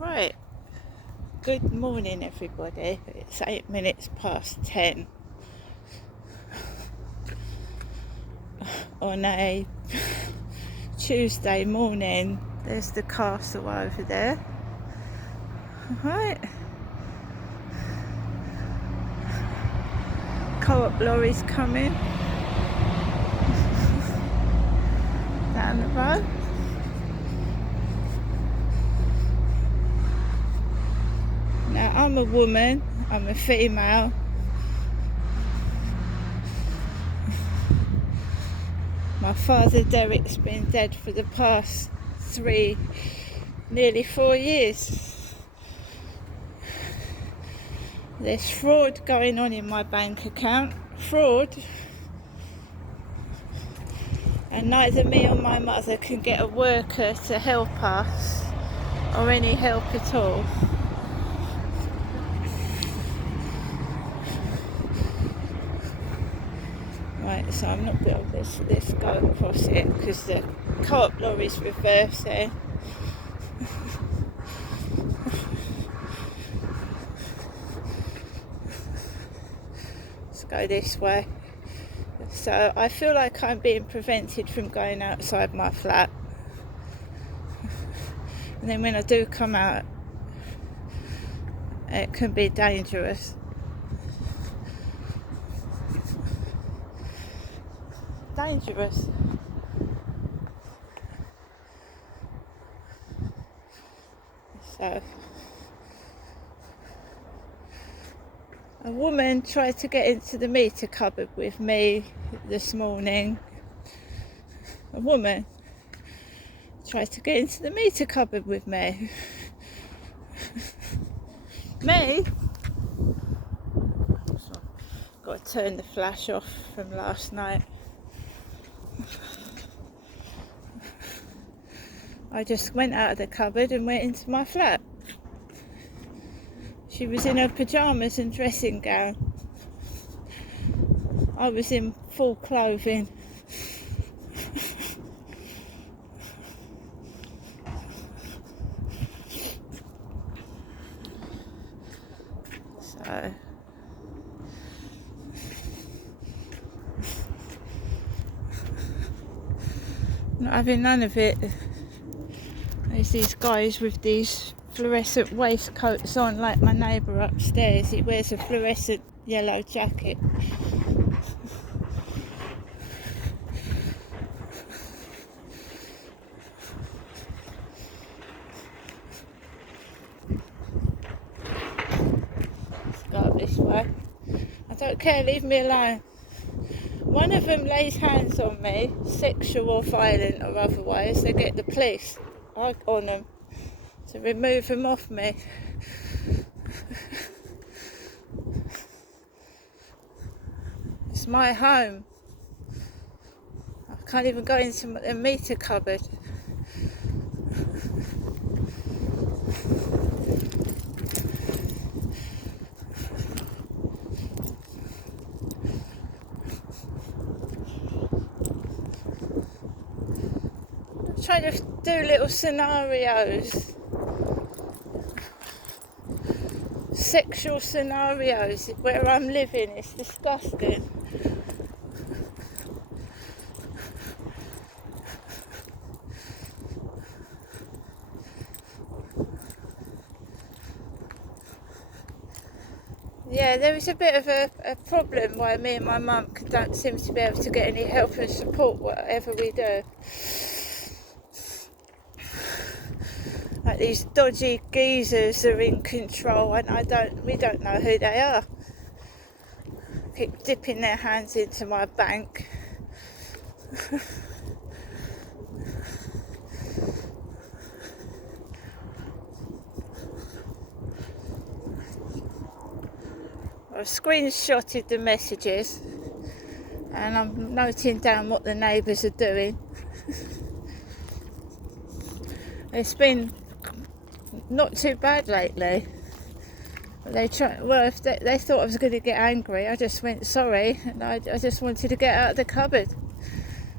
Right, good morning everybody. It's 8 minutes past 10 on a Tuesday morning. There's the castle over there. Right, co-op lorry's coming down the road. Now I'm a woman, I'm a female. My father Derek's been dead for the past nearly 4 years. There's fraud going on in my bank account, fraud, and neither me or my mother can get a worker to help us or any help at all. Right, so I'm not built this. Let's go across it because the co-op lorry's reversing. Let's go this way. So I feel like I'm being prevented from going outside my flat. And then when I do come out, it can be dangerous. Dangerous. So a woman tried to get into the meter cupboard with me this morning. A woman tried to get into the meter cupboard with me. Me? Got to turn the flash off from last night. I just went out of the cupboard and went into my flat. She was in her pyjamas and dressing gown. I was in full clothing. So not having none of it. There's these guys with these fluorescent waistcoats on, like my neighbour upstairs. He wears a fluorescent yellow jacket. Let's go this way. I don't care, leave me alone. One of them lays hands on me, sexual or violent or otherwise, they get the police on them to remove them off me. It's my home. I can't even go into the meter cupboard. Trying to do little scenarios, sexual scenarios where I'm living. It's disgusting. Yeah, there is a bit of a problem why me and my mum don't seem to be able to get any help and support whatever we do. Like these dodgy geezers are in control, and we don't know who they are. Keep dipping their hands into my bank. I've screenshotted the messages and I'm noting down what the neighbours are doing. It's been not too bad lately. If they thought I was going to get angry, I just went sorry, and I just wanted to get out of the cupboard.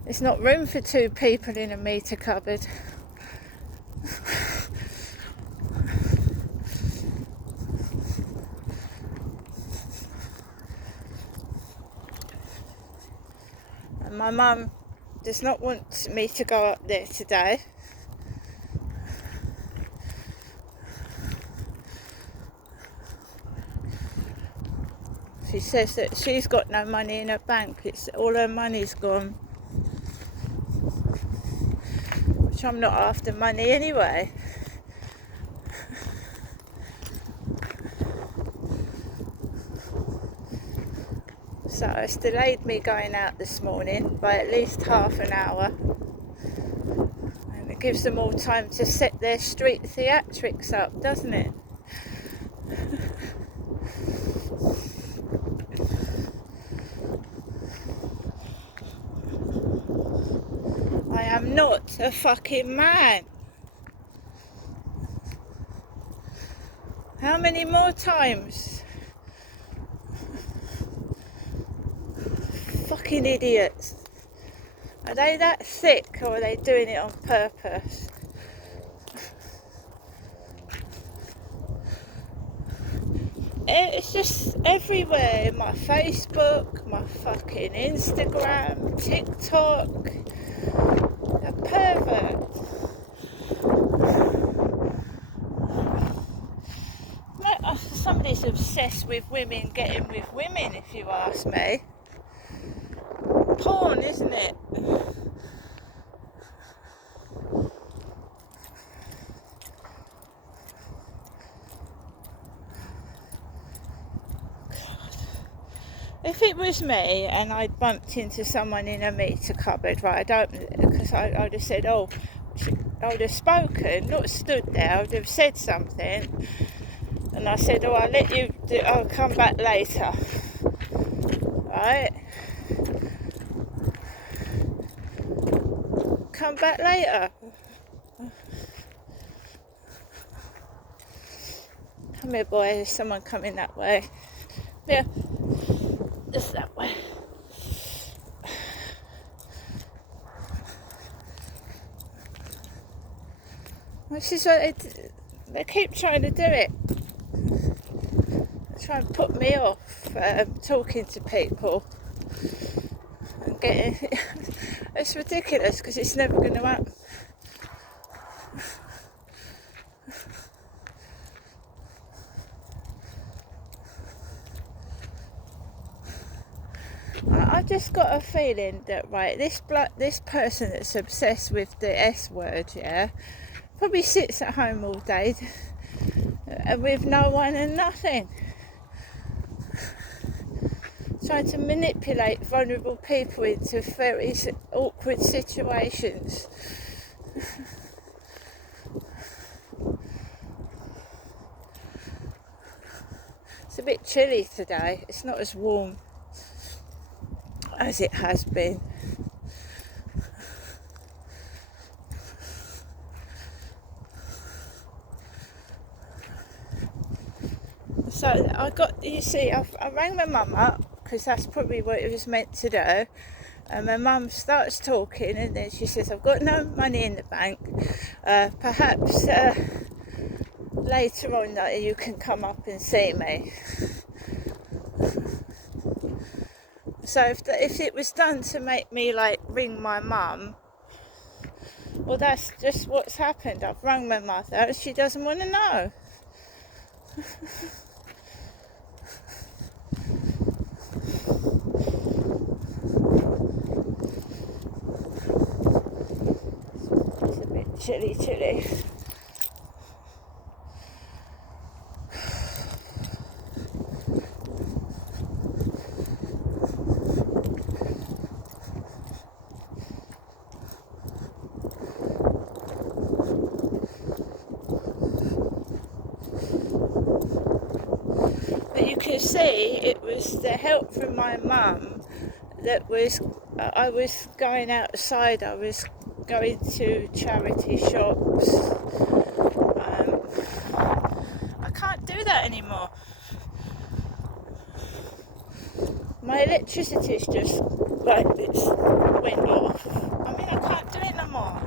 There's not room for two people in a meter cupboard. And my mum does not want me to go up there today. She says that she's got no money in her bank. It's all her money's gone. Which I'm not after money anyway. So it's delayed me going out this morning by at least half an hour. And it gives them all time to set their street theatrics up, doesn't it? I am not a fucking man. How many more times? Fucking idiots. Are they that thick, or are they doing it on purpose? It's just everywhere. In my Facebook, my fucking Instagram, TikTok. A pervert. Somebody's obsessed with women getting with women, if you ask me. Porn, isn't it? If it was me and I'd bumped into someone in a meter cupboard, right, because I would have said, I would have spoken, not stood there, I would have said something, and I said, I'll let you I'll come back later, right? Come back later. Come here, boy, there's someone coming that way. Yeah. Just that way. This is what they keep trying to do it. They try and put me off talking to people. And getting it's ridiculous because it's never going to happen. I've just got a feeling that, right, this person that's obsessed with the S word, yeah, probably sits at home all day with no one and nothing, trying to manipulate vulnerable people into very awkward situations. It's a bit chilly today. It's not as warm as it has been. So I rang my mum up because that's probably what it was meant to do, and my mum starts talking and then she says, I've got no money in the bank, perhaps later on that you can come up and see me. So if it was done to make me ring my mum, well, that's just what's happened. I've rung my mother and she doesn't want to know. It's a bit chilly. You see, it was the help from my mum that I was going outside, I was going to charity shops. I can't do that anymore. My electricity's just went off. I mean, I can't do it no more.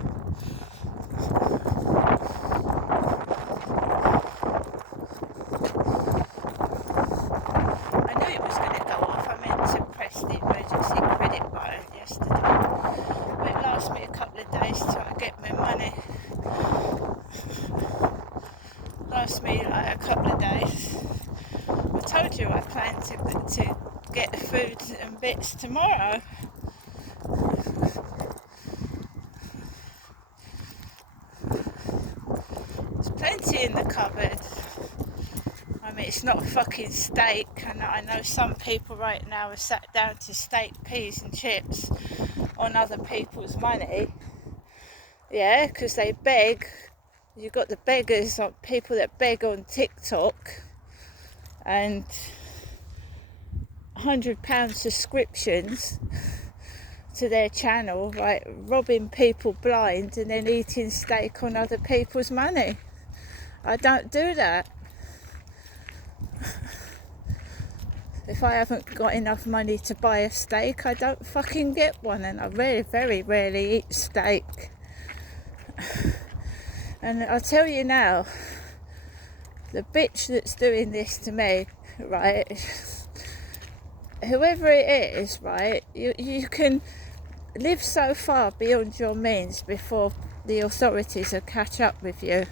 I knew it was going to go off. I meant to press the emergency credit button yesterday. to get the food and bits tomorrow. There's plenty in the cupboard. I mean, it's not a fucking steak, and I know some people right now are sat down to steak, peas and chips on other people's money. Yeah, because they beg. You've got the beggars, people that beg on TikTok, and £100 subscriptions to their channel, right, robbing people blind and then eating steak on other people's money. I don't do that. If I haven't got enough money to buy a steak, I don't fucking get one, and I very rarely eat steak. And I'll tell you now, the bitch that's doing this to me, right, whoever it is, right, you can live so far beyond your means before the authorities will catch up with you.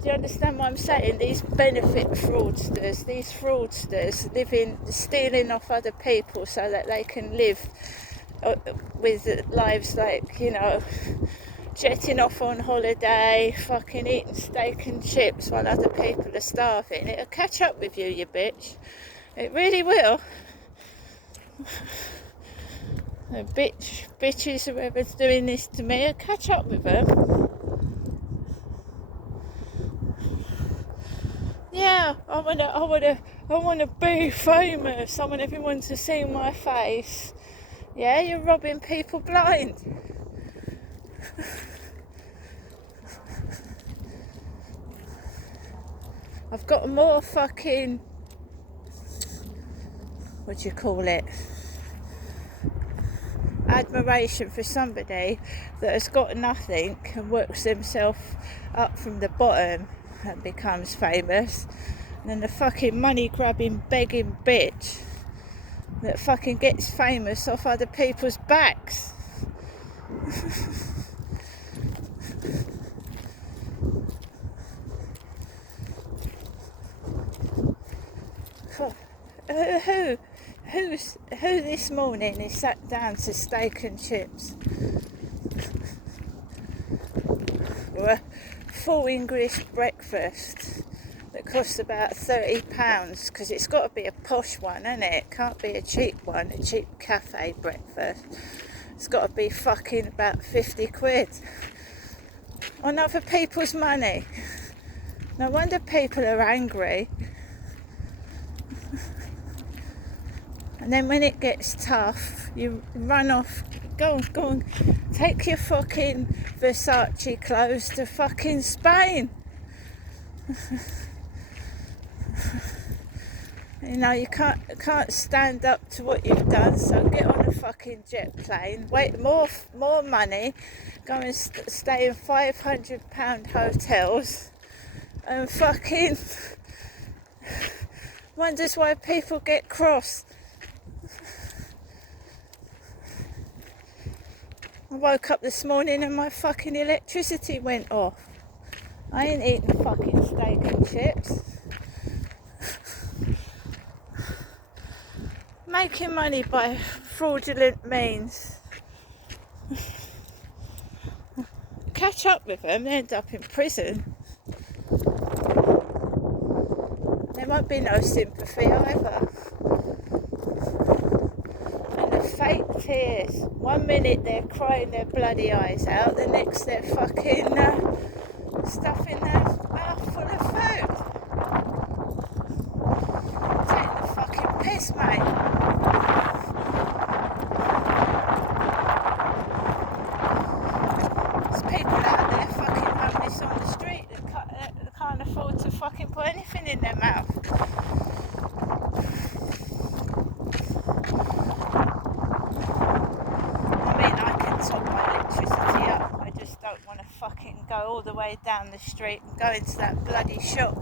Do you understand what I'm saying? These benefit fraudsters, these fraudsters stealing off other people so that they can live with lives like, you know, jetting off on holiday, fucking eating steak and chips while other people are starving. It'll catch up with you, you bitch. It really will. The bitches, whoever's doing this to me, will catch up with them. Yeah, I wanna be famous. I want everyone to see my face. Yeah, you're robbing people blind. I've got more fucking, what do you call it, admiration for somebody that has got nothing and works themselves up from the bottom and becomes famous, and then the fucking money grabbing begging bitch that fucking gets famous off other people's backs. Who this morning is sat down to steak and chips? Or a full English breakfast that costs about £30, because it's got to be a posh one, isn't it? It can't be a cheap one, a cheap cafe breakfast. It's got to be fucking about 50 quid on other people's money. No wonder people are angry. And then when it gets tough, you run off, go on, take your fucking Versace clothes to fucking Spain. You know, you can't stand up to what you've done, so get on a fucking jet plane, wait, more money, go and stay in £500 hotels, and fucking wonders why people get cross. I woke up this morning and my fucking electricity went off. I ain't eating fucking steak and chips. Making money by fraudulent means. Catch up with them, they end up in prison. There won't be no sympathy either. And the fake tears. 1 minute they're crying their bloody eyes out, the next they're fucking stuffing their mouth full of food. Taking the fucking piss, mate. There's people out there fucking homeless on the street that can't afford to fucking put anything in their mouth. Fucking go all the way down the street and go into that bloody shop.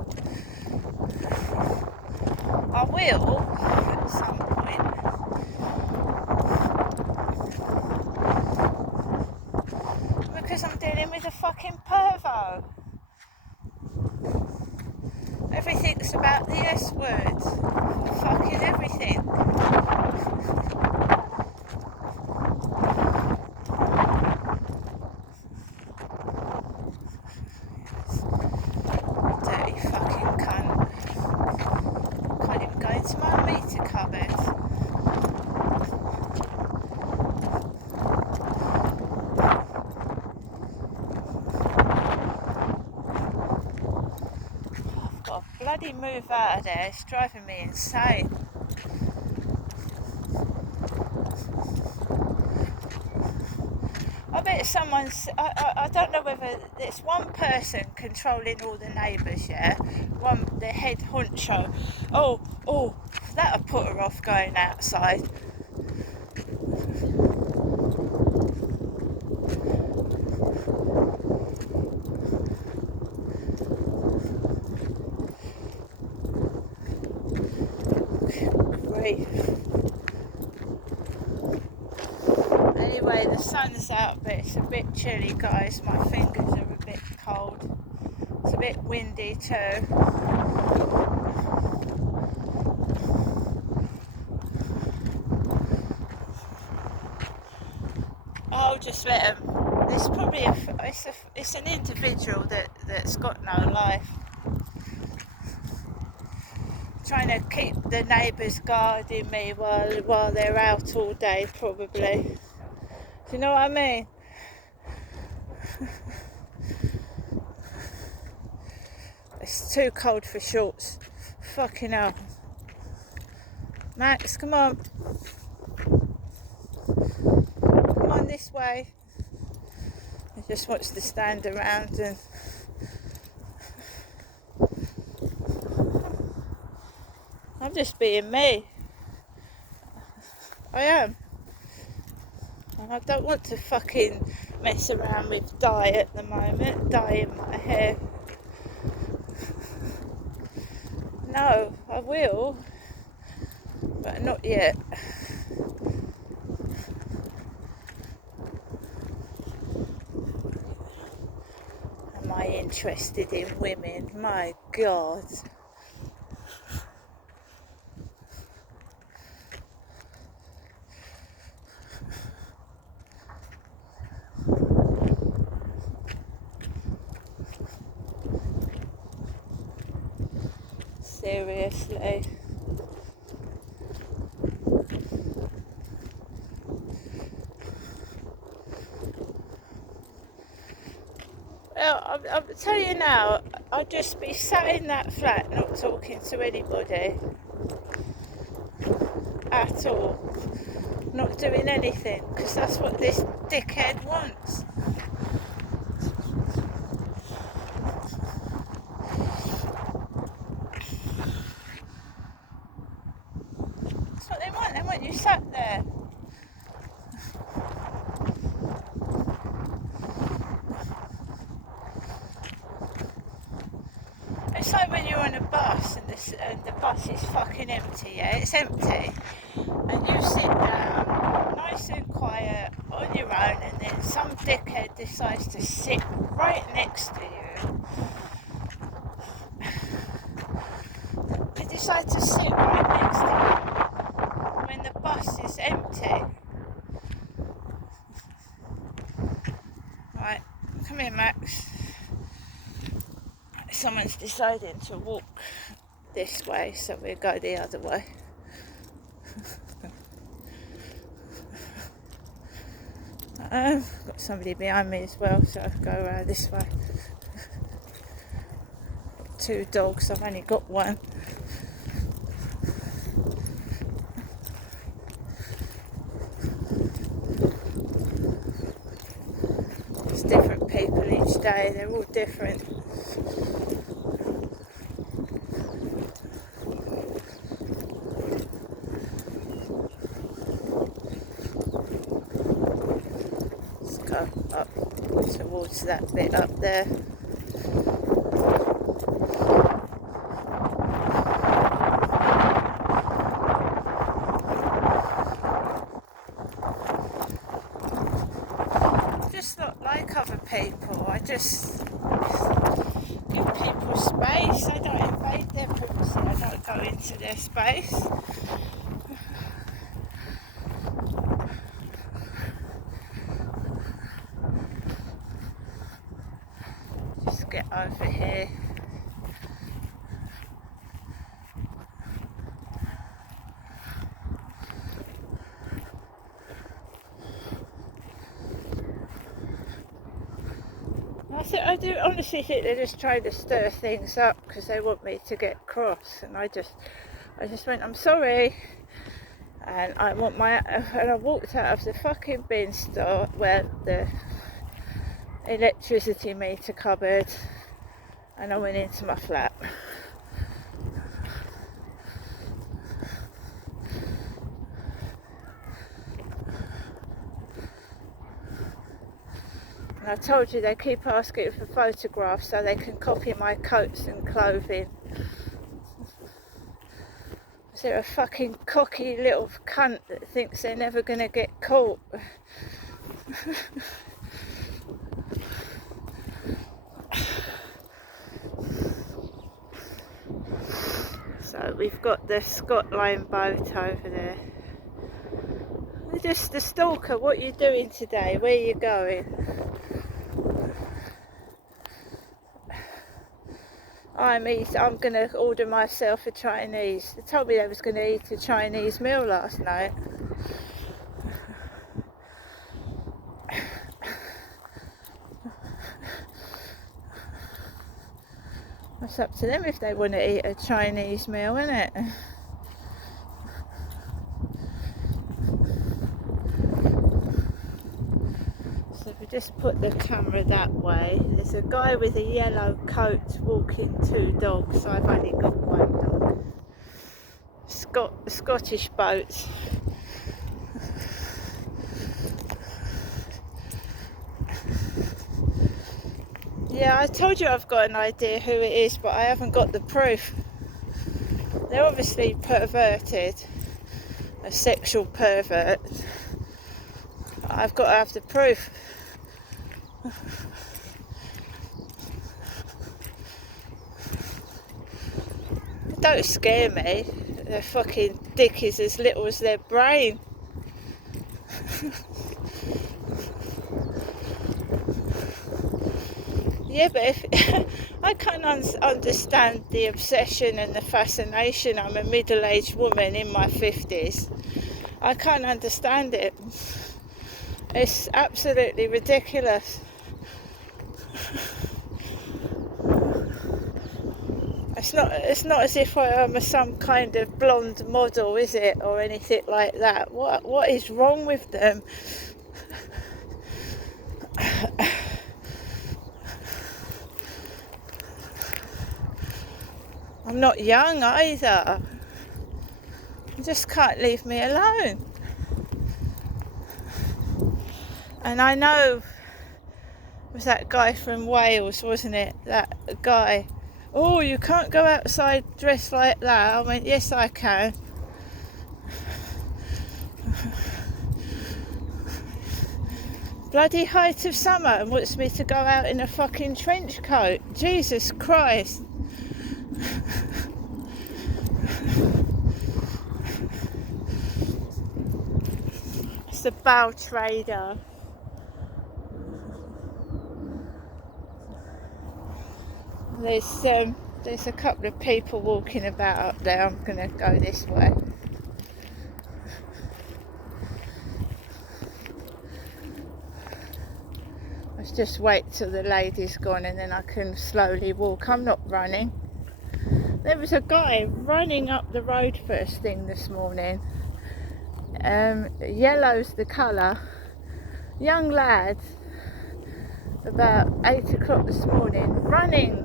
I will at some point, because I'm dealing with a fucking pervo. everything's about the S word. Fucking everything. Dirty fucking cunt. Can't even go into my meter cupboard. I've got to bloody move out of there. It's driving me insane. I bet someone's, I don't know whether it's one person controlling all the neighbours, yeah? The head honcho. Oh, that'll put her off going outside. Great. Anyway, the sun's out, but it's a bit chilly, guys. My fingers are a bit cold. It's a bit windy too. I'll just let him. It's probably it's an individual that's got no life. Trying to keep the neighbours guarding me while they're out all day, probably. Do you know what I mean? It's too cold for shorts. Fucking hell. Max, come on. Come on this way. He just wants to stand around and... I'm just being me. I am. And I don't want to fucking mess around with dye at the moment. Dyeing my hair. No, I will. But not yet. Am I interested in women? My God. Seriously. Well, I'll tell you now, I'd just be sat in that flat not talking to anybody at all, not doing anything, because that's what this dickhead wants. That's what they want you sat there. It's like when you're on a bus and the bus is fucking empty, yeah? It's empty. And you sit down, nice and quiet, on your own, and then some dickhead decides to sit right next to you. They decide to sit right next to you when the bus is empty. Right, come here, Max. Someone's deciding to walk this way, so we'll go the other way. Got somebody behind me as well, so I'll go around this way. Got 2 dogs, I've only got one. There's different people each day, they're all different. Up towards that bit up there. I'm just not like other people. I just give people space. space. I don't invade their privacy. I don't go into their space. Just get over here. I do honestly think they're just trying to stir things up because they want me to get cross, and I just went, I'm sorry, and I walked out of the fucking bin store, where the electricity meter cupboard, and I went into my flat. And I told you they keep asking for photographs so they can copy my coats and clothing. Is there a fucking cocky little cunt that thinks they're never going to get caught? So we've got the Scott Line boat over there. Just the stalker, what are you doing today? Where are you going? I'm going to order myself a Chinese. They told me they was going to eat a Chinese meal last night. It's up to them if they want to eat a Chinese meal, isn't it? So if we just put the camera that way, there's a guy with a yellow coat walking two dogs. So I've only got one dog. Scottish boat. Yeah, I told you I've got an idea who it is, but I haven't got the proof. They're obviously perverted, a sexual pervert. I've got to have the proof. Don't scare me. Their fucking dick is as little as their brain. Yeah, but if I can't understand the obsession and the fascination. I'm a middle-aged woman in my 50s. I can't understand it. It's absolutely ridiculous. It's not as if I'm some kind of blonde model, is it, or anything like that. What is wrong with them? I'm not young either. You just can't leave me alone. And I know, it was that guy from Wales, wasn't it? That guy. Oh, you can't go outside dressed like that. I went, yes, I can. Bloody height of summer and wants me to go out in a fucking trench coat. Jesus Christ. It's the bow trader. There's a couple of people walking about up there. I'm going to go this way. Let's just wait till the lady's gone and then I can slowly walk. I'm not running. There was a guy running up the road first thing this morning. Yellow's the colour. Young lad, about 8 o'clock this morning, running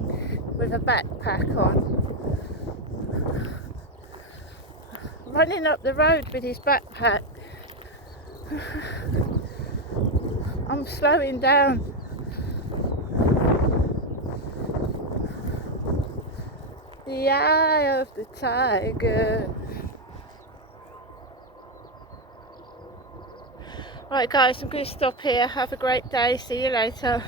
with a backpack on. Running up the road with his backpack. I'm slowing down. The eye of the tiger. Right guys, I'm going to stop here. Have a great day. See you later.